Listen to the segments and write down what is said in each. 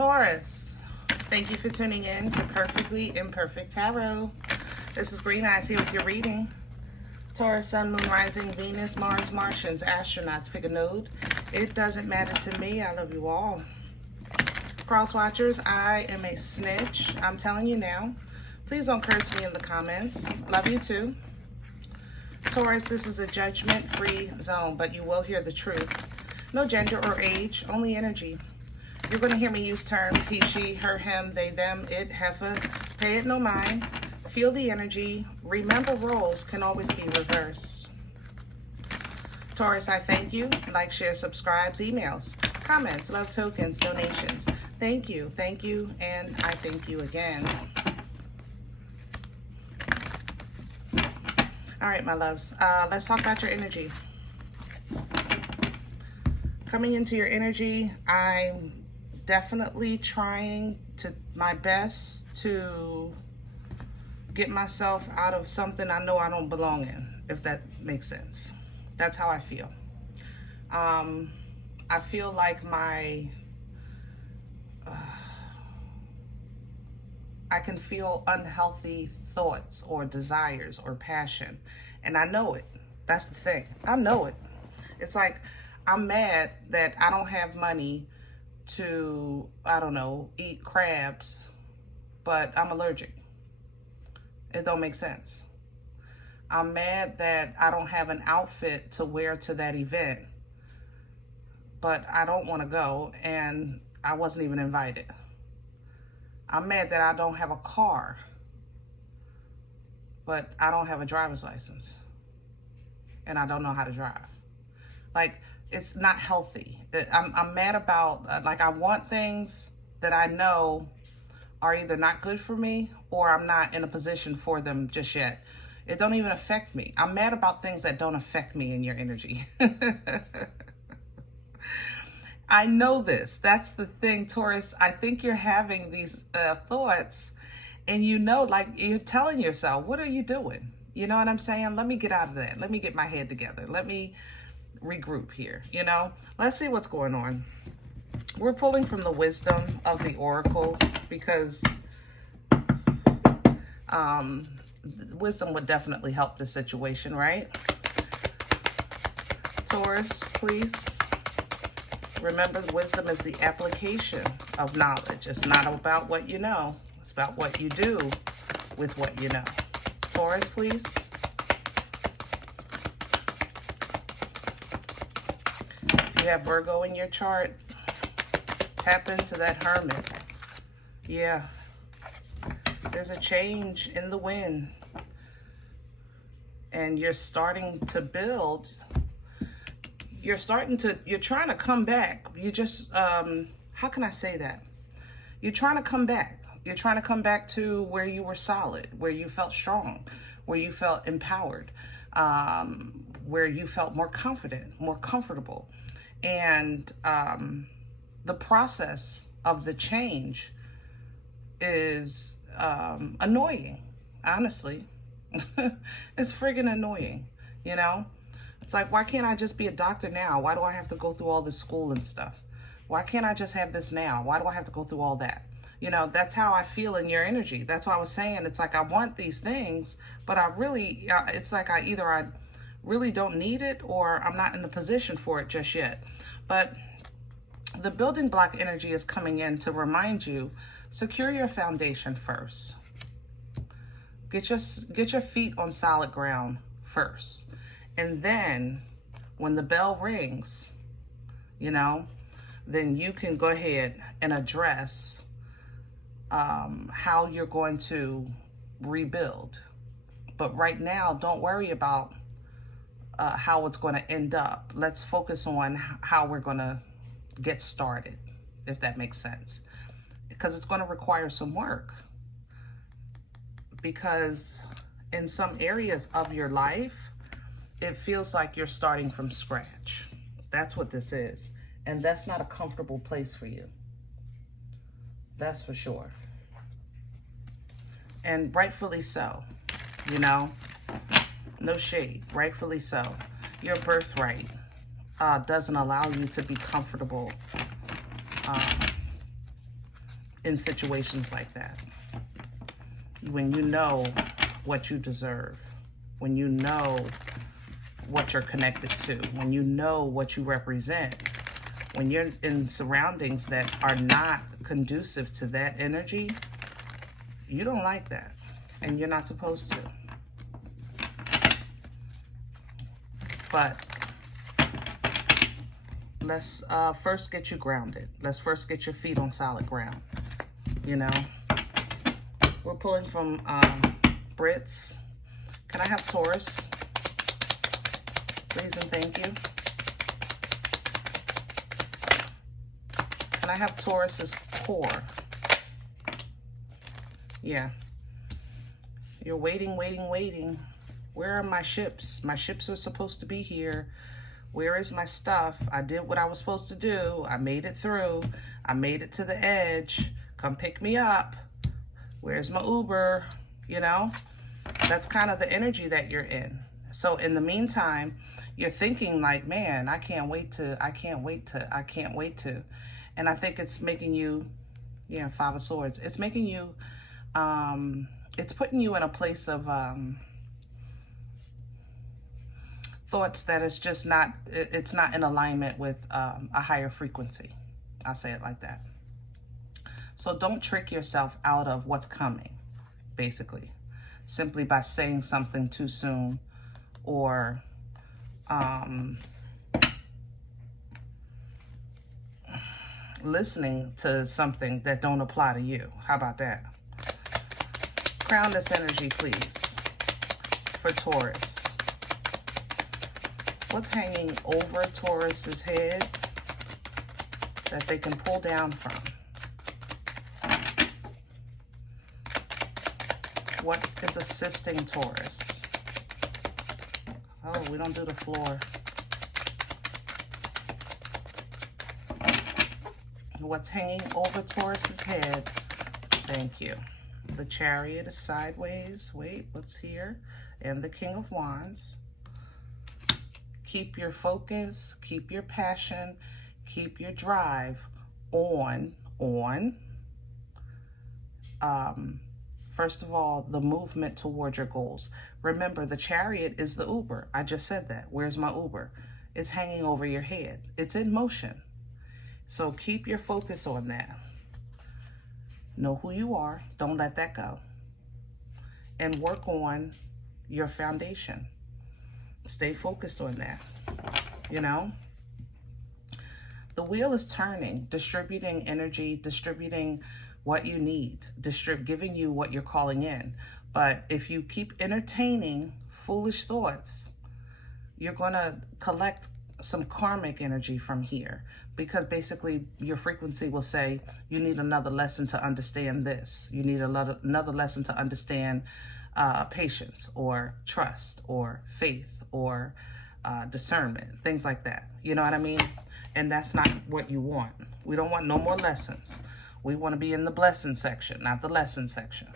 Taurus, thank you for tuning in to Perfectly Imperfect Tarot. This is Green Eyes here with your reading. Taurus, Sun, Moon, Rising, Venus, Mars, Martians, astronauts, pick a node. It doesn't matter to me. I love you all. Cross watchers, I am a snitch. I'm telling you now. Please don't curse me in the comments. Love you too. Taurus, this is a judgment-free zone, but you will hear the truth. No gender or age, only energy. You're going to hear me use terms he, she, her, him, they, them, it, heifer. Pay it no mind. Feel the energy. Remember, roles can always be reversed. Taurus, I thank you. Like, share, subscribes, emails, comments, love tokens, donations. Thank you, and I thank you again. All right, my loves, let's talk about your energy. Coming into your energy, I'm definitely trying to my best to get myself out of something I know I don't belong in, if that makes sense. That's how I feel. I feel like I can feel unhealthy thoughts or desires or passion, and I know it. That's the thing. I know it. It's like I'm mad that I don't have money to, I don't know, eat crabs, but I'm allergic. It don't make sense. I'm mad that I don't have an outfit to wear to that event, but I don't want to go and I wasn't even invited. I'm mad that I don't have a car, but I don't have a driver's license and I don't know how to drive. Like, it's not healthy. I'm mad about, like, I want things that I know are either not good for me or I'm not in a position for them just yet. It don't even affect me. I'm mad about things that don't affect me in your energy. I know this. That's the thing, Taurus. I think you're having these thoughts and you know, like, you're telling yourself, what are you doing? You know what I'm saying? Let me get out of that. Let me get my head together. Let me regroup here, you know? Let's see what's going on. We're pulling from the wisdom of the oracle because wisdom would definitely help the situation, right? Taurus, please remember, wisdom is the application of knowledge. It's not about what you know. It's about what you do with what you know. Taurus, please. If you have Virgo in your chart, tap into that Hermit. Yeah. There's a change in the wind. And you're starting to build. You're trying to come back. You just, how can I say that? You're trying to come back. You're trying to come back to where you were solid, where you felt strong, where you felt empowered, where you felt more confident, more comfortable. And the process of the change is annoying, honestly. It's friggin' annoying, you know? It's like, why can't I just be a doctor now? Why do I have to go through all this school and stuff? Why can't I just have this now? Why do I have to go through all that? You know, that's how I feel in your energy. That's why I was saying, it's like I want these things, but I really, it's like I really don't need it or I'm not in the position for it just yet. But the building block energy is coming in to remind you, secure your foundation first. Get your feet on solid ground first. And then when the bell rings, you know, then you can go ahead and address how you're going to rebuild. But right now, don't worry about how it's going to end up. Let's focus on how we're going to get started, if that makes sense. Because it's going to require some work. Because in some areas of your life, it feels like you're starting from scratch. That's what this is. And that's not a comfortable place for you. That's for sure. And rightfully so, you know? No shade, rightfully so. Your birthright doesn't allow you to be comfortable in situations like that. When you know what you deserve, when you know what you're connected to, when you know what you represent, when you're in surroundings that are not conducive to that energy, you don't like that, and you're not supposed to. But let's first get you grounded. Let's first get your feet on solid ground. You know, we're pulling from Brits. Can I have Taurus? Please and thank you. Can I have Taurus's core? Yeah. You're waiting, waiting, waiting. Where are my ships? My ships are supposed to be here. Where is my stuff? I did what I was supposed to do. I made it through. I made it to the edge. Come pick me up. Where's my Uber? You know, that's kind of the energy that you're in. So in the meantime, you're thinking like, man, I can't wait to. And I think it's making you, yeah, Five of Swords. It's making you, it's putting you in a place of thoughts that is just not, it's not in alignment with a higher frequency. I'll say it like that. So don't trick yourself out of what's coming, basically, simply by saying something too soon or listening to something that don't apply to you. How about that? Crown this energy, please, for Taurus. What's hanging over Taurus's head that they can pull down from? What is assisting Taurus? Oh, we don't do the floor. What's hanging over Taurus's head? Thank you. The Chariot is sideways. Wait, what's here? And the King of Wands. Keep your focus, keep your passion, keep your drive on, first of all, the movement toward your goals. Remember, the Chariot is the Uber. I just said that. Where's my Uber? It's hanging over your head. It's in motion. So keep your focus on that. Know who you are. Don't let that go. And work on your foundation. Stay focused on that. You know? The wheel is turning, distributing energy, distributing what you need, giving you what you're calling in. But if you keep entertaining foolish thoughts, you're going to collect some karmic energy from here, because basically your frequency will say you need another lesson to understand this. You need another lesson to understand patience or trust or faith or discernment, things like that. You know what I mean? And that's not what you want. We don't want no more lessons. We want to be in the blessing section, not the lesson section.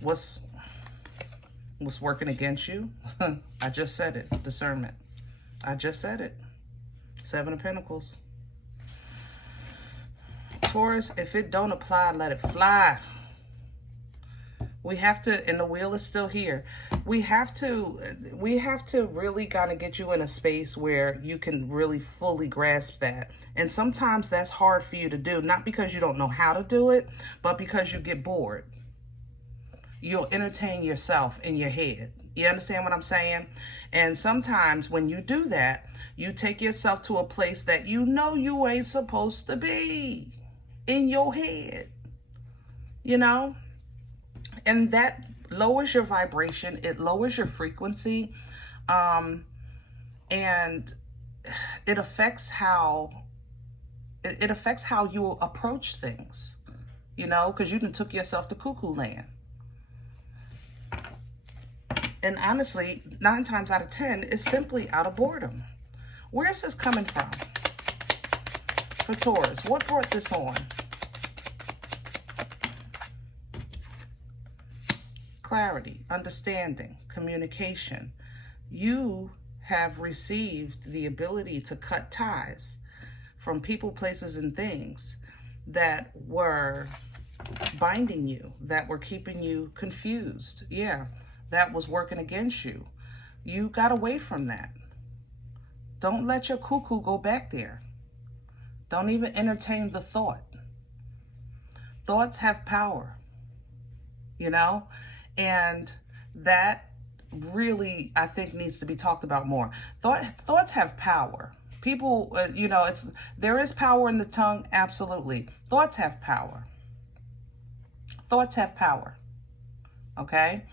What's working against you? I just said it. Discernment. I just said it. Seven of Pentacles. Taurus, if it don't apply, let it fly. We have to, and the wheel is still here. We have to really kind of get you in a space where you can really fully grasp that. And sometimes that's hard for you to do, not because you don't know how to do it, but because you get bored. You'll entertain yourself in your head. You understand what I'm saying? And sometimes when you do that, you take yourself to a place that you know you ain't supposed to be in your head, you know? And that lowers your vibration. It lowers your frequency. And it affects how you approach things, you know, because you done took yourself to cuckoo land. And honestly, 9 times out of 10, it's simply out of boredom. Where is this coming from? For Taurus, what brought this on? Clarity, understanding, communication. You have received the ability to cut ties from people, places, and things that were binding you, that were keeping you confused. Yeah, that was working against you. You got away from that. Don't let your cuckoo go back there. Don't even entertain the thought. Thoughts have power, you know, and that really, I think, needs to be talked about more. Thoughts have power. People, you know, there is power in the tongue, absolutely. Thoughts have power. Thoughts have power, okay?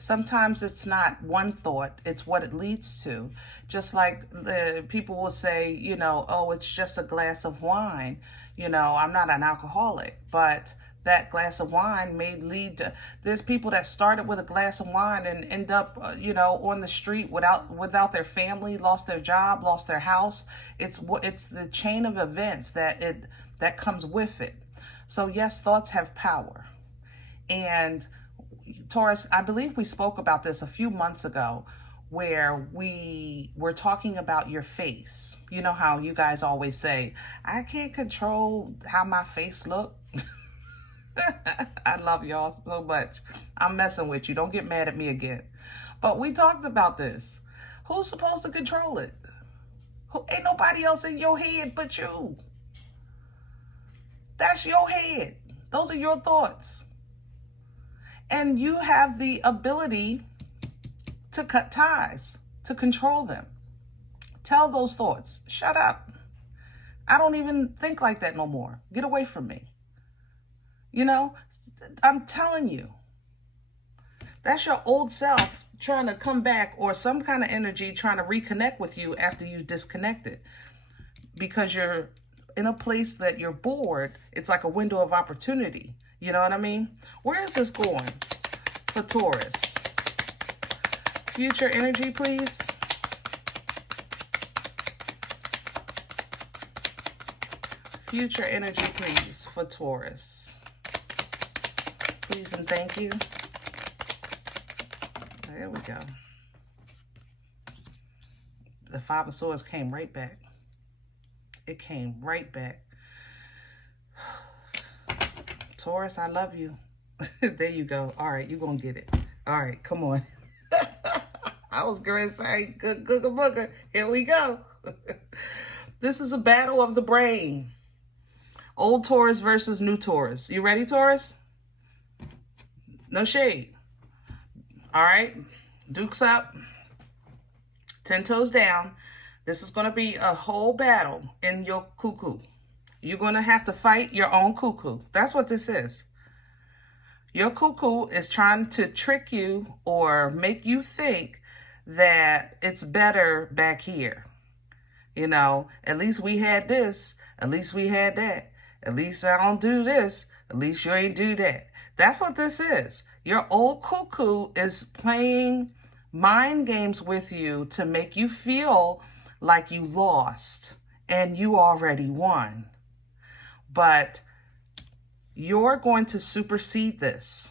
Sometimes it's not one thought, it's what it leads to. Just like the people will say, you know, oh, it's just a glass of wine. You know, I'm not an alcoholic, but that glass of wine may lead to, there's people that started with a glass of wine and end up, you know, on the street without their family, lost their job, lost their house. It's the chain of events that comes with it. So yes, thoughts have power. And Taurus, I believe we spoke about this a few months ago, where we were talking about your face. You know how you guys always say, I can't control how my face look. I love y'all so much. I'm messing with you. Don't get mad at me again. But we talked about this. Who's supposed to control it? Ain't nobody else in your head but you. That's your head. Those are your thoughts. And you have the ability to cut ties, to control them. Tell those thoughts, shut up. I don't even think like that no more. Get away from me. You know, I'm telling you, that's your old self trying to come back, or some kind of energy trying to reconnect with you after you disconnected, because you're in a place that you're bored. It's like a window of opportunity. You know what I mean? Where is this going for Taurus? Future energy, please. Future energy, please, for Taurus. Please and thank you. There we go. The Five of Swords came right back. It came right back. Taurus, I love you. There you go. All right, you're going to get it. All right, come on. I was going to say, good booger. Here we go. This is a battle of the brain. Old Taurus versus new Taurus. You ready, Taurus? No shade. All right, dukes up. 10 toes down. This is going to be a whole battle in your cuckoo. You're going to have to fight your own cuckoo. That's what this is. Your cuckoo is trying to trick you or make you think that it's better back here. You know, at least we had this. At least we had that. At least I don't do this. At least you ain't do that. That's what this is. Your old cuckoo is playing mind games with you to make you feel like you lost and you already won. But you're going to supersede this,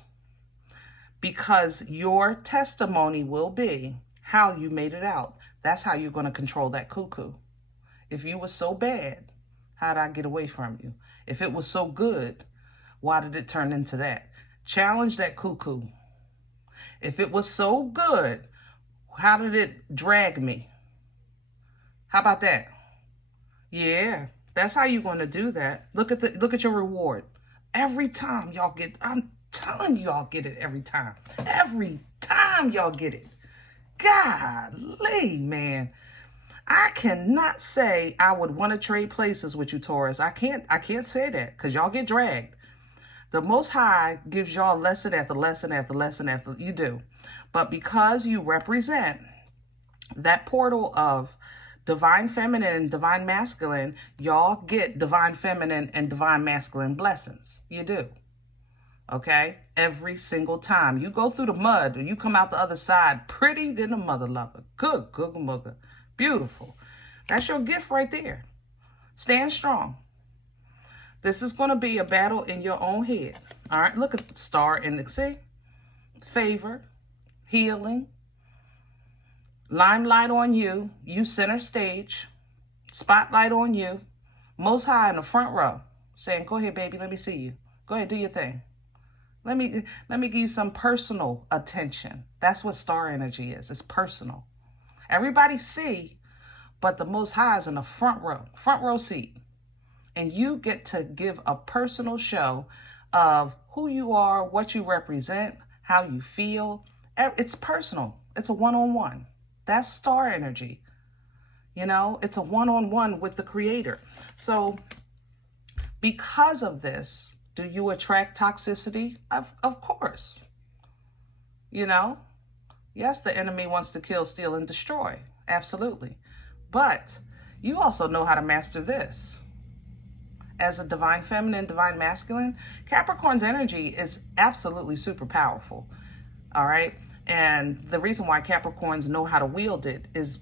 because your testimony will be how you made it out. That's how you're going to control that cuckoo. If you were so bad, how did I get away from you? If it was so good, why did it turn into that? Challenge that cuckoo. If it was so good, how did it drag me? How about that? Yeah, that's how you're going to do that. Look at your reward. Every time y'all get, I'm telling y'all get it every time. Every time y'all get it. Golly, man. I cannot say I would want to trade places with you, Taurus. I can't say that, because y'all get dragged. The Most High gives y'all lesson after lesson after lesson after you do. But because you represent that portal of divine feminine and divine masculine, y'all get divine feminine and divine masculine blessings. You do. Okay? Every single time. You go through the mud and you come out the other side pretty than a mother lover. Good mugger. Beautiful. That's your gift right there. Stand strong. This is going to be a battle in your own head. All right? Look at the star in the, see? Favor, healing, limelight on you, you center stage, spotlight on you, Most High in the front row saying, go ahead, baby, let me see you. Go ahead, do your thing. Let me give you some personal attention. That's what star energy is. It's personal. Everybody see, but the Most High is in the front row seat. And you get to give a personal show of who you are, what you represent, how you feel. It's personal. It's a one-on-one. That's star energy. You know, it's a one-on-one with the Creator. So because of this, do you attract toxicity? Of course. You know, yes, the enemy wants to kill, steal, and destroy. Absolutely. But you also know how to master this. As a divine feminine, divine masculine, Capricorn's energy is absolutely super powerful. All right. And the reason why Capricorns know how to wield it is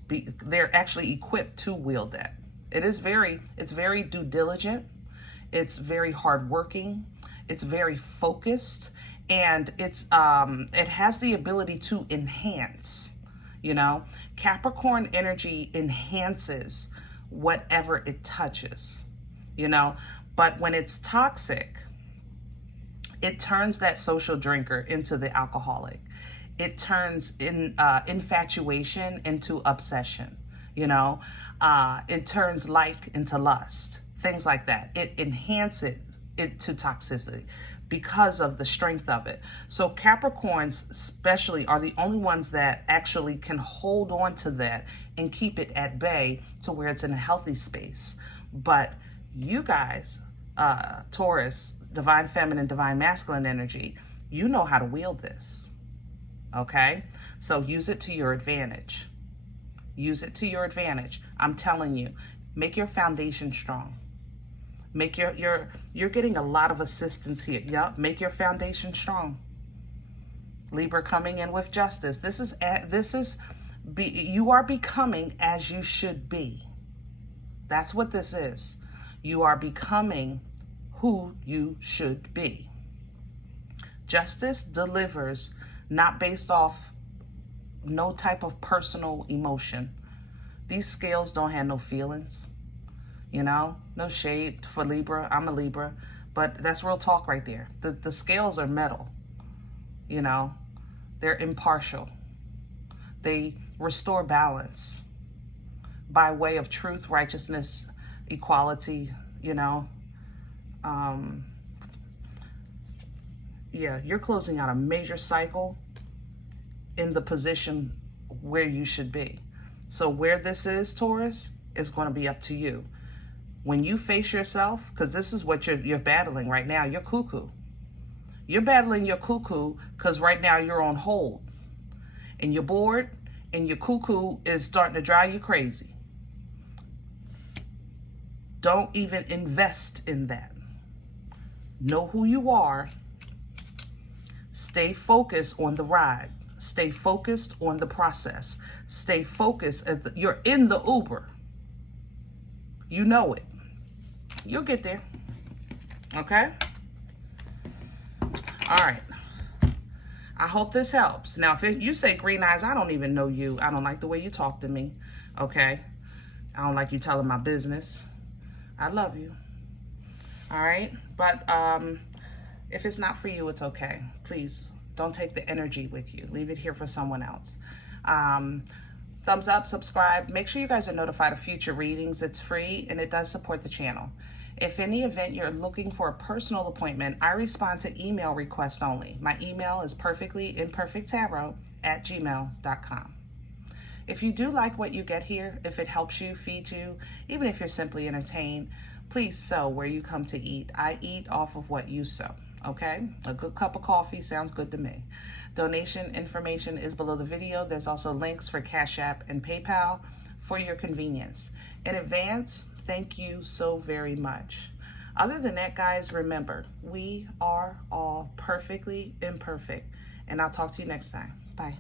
they're actually equipped to wield that. It's very due diligent. It's very hardworking. It's very focused, and it has the ability to enhance. You know, Capricorn energy enhances whatever it touches. You know, but when it's toxic, it turns that social drinker into the alcoholic. It turns infatuation into obsession. You know, it turns like into lust. Things like that. It enhances it to toxicity because of the strength of it. So Capricorns especially are the only ones that actually can hold on to that and keep it at bay to where it's in a healthy space. But you guys, Taurus, divine feminine, divine masculine energy, you know how to wield this. Okay? So use it to your advantage. Use it to your advantage. I'm telling you, make your foundation strong. Make you're getting a lot of assistance here. Yep, make your foundation strong. Libra coming in with justice. You are becoming as you should be. That's what this is. You are becoming who you should be. Justice delivers not based off no type of personal emotion. These scales don't have no feelings. You know, no shade for Libra. I'm a Libra, but that's real talk right there. The scales are metal. You know, they're impartial. They restore balance by way of truth, righteousness, equality, you know. Yeah, you're closing out a major cycle in the position where you should be. So where this is, Taurus, is going to be up to you. When you face yourself, because this is what you're battling right now, you're cuckoo. You're battling your cuckoo because right now you're on hold. And you're bored, and your cuckoo is starting to drive you crazy. Don't even invest in that. Know who you are. Stay focused on the ride. Stay focused on the process. Stay focused. You're in the Uber. You know it. You'll get there. Okay? All right. I hope this helps. Now, if you say green eyes, I don't even know you. I don't like the way you talk to me. Okay? I don't like you telling my business. I love you. All right? But if it's not for you, it's okay. Please don't take the energy with you. Leave it here for someone else. Thumbs up, subscribe. Make sure you guys are notified of future readings. It's free and it does support the channel. If in the event you're looking for a personal appointment, I respond to email requests only. My email is perfectlyimperfecttarot@gmail.com. If you do like what you get here, if it helps you, feeds you, even if you're simply entertained, please sow where you come to eat. I eat off of what you sow, okay? A good cup of coffee sounds good to me. Donation information is below the video. There's also links for CashApp and PayPal for your convenience. In advance, thank you so very much. Other than that, guys, remember, we are all perfectly imperfect. And I'll talk to you next time. Bye.